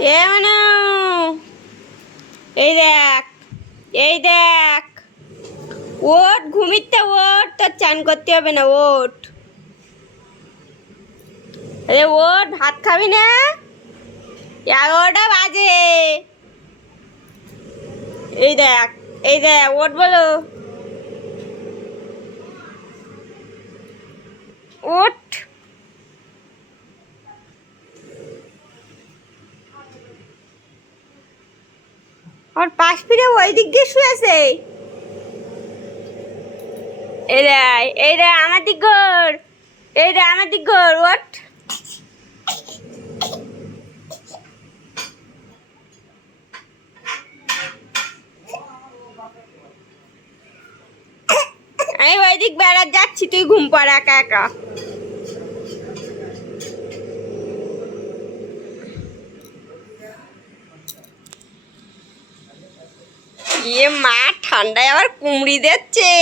এ মানে এই দেখ, এই দেখ, ওঠ ঘুমিতে, ওঠ, তোর চান করতে হবে না, ওঠ। আরে ওঠ, ভাত খাবি না? 11টা বাজে। এই দেখ, এই দেখ, ওঠ বলো, ওঠ। আর পাশ ফিরে ওই দিক দিয়ে শুয়েছে। এই রে, এই রে আমার দিক ঘর, এই রে আমার দিক ঘর, ওঠ। আমি ওই দিক বেড়াত যাচ্ছি, তুই ঘুম পড় একা একা। ইয়ে মা, ঠান্ডায় আবার কুমড়ি দিচ্ছে।